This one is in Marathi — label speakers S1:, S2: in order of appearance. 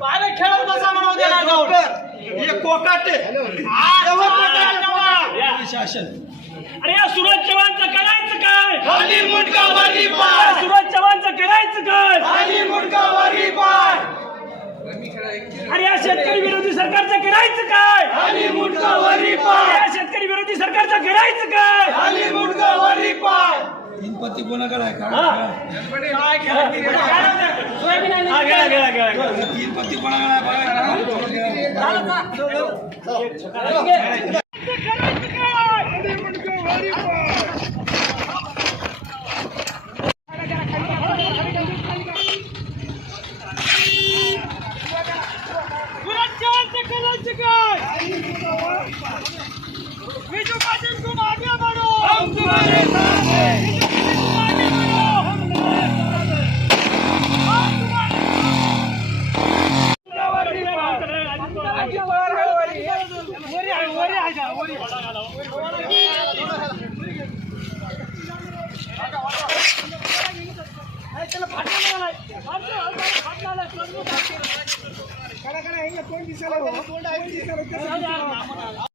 S1: पारे खेळत बसा म्हणून द्या
S2: हे कोकाटे. शासन.
S3: अरे या सुरज चव्हाणचं करायचं काय?
S2: खाली मुंडका वरी
S3: या
S2: पाय
S3: सुरज चव्हाणचं करायचं काय?
S2: खाली मुंडका वरी पाय
S3: अरे या शेतकरी विरोधी सरकारचं करायचं काय?
S2: खाली मुंडका वरी
S3: अरे
S2: पाय
S3: या शेतकरी विरोधी सरकारचं करायचं काय?
S2: खाली मुंडका वरी पाय तीन पत्ती कोणाकडे आहे? का
S3: हा, गेला, Come on, come on! கட கட எங்க
S2: போய் சார் போய் சார்